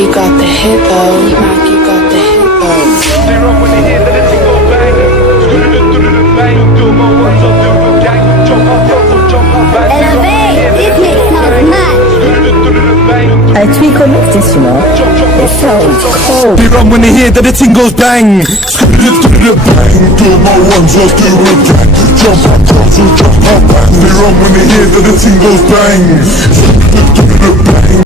you got the hit though. Mac, you got the hit though. They run when they hear that it's a go bang. Bang, do my ones up, do the gang. Jump up, jump up, bang. This mix sounds mad. I tweak on mix this, you know. It sounds cold. They run when they hear that the thing goes bang. Bang, do my ones up, do the gang. Jump up, jump up, bang. They run when they hear that the thing goes bang. Bang.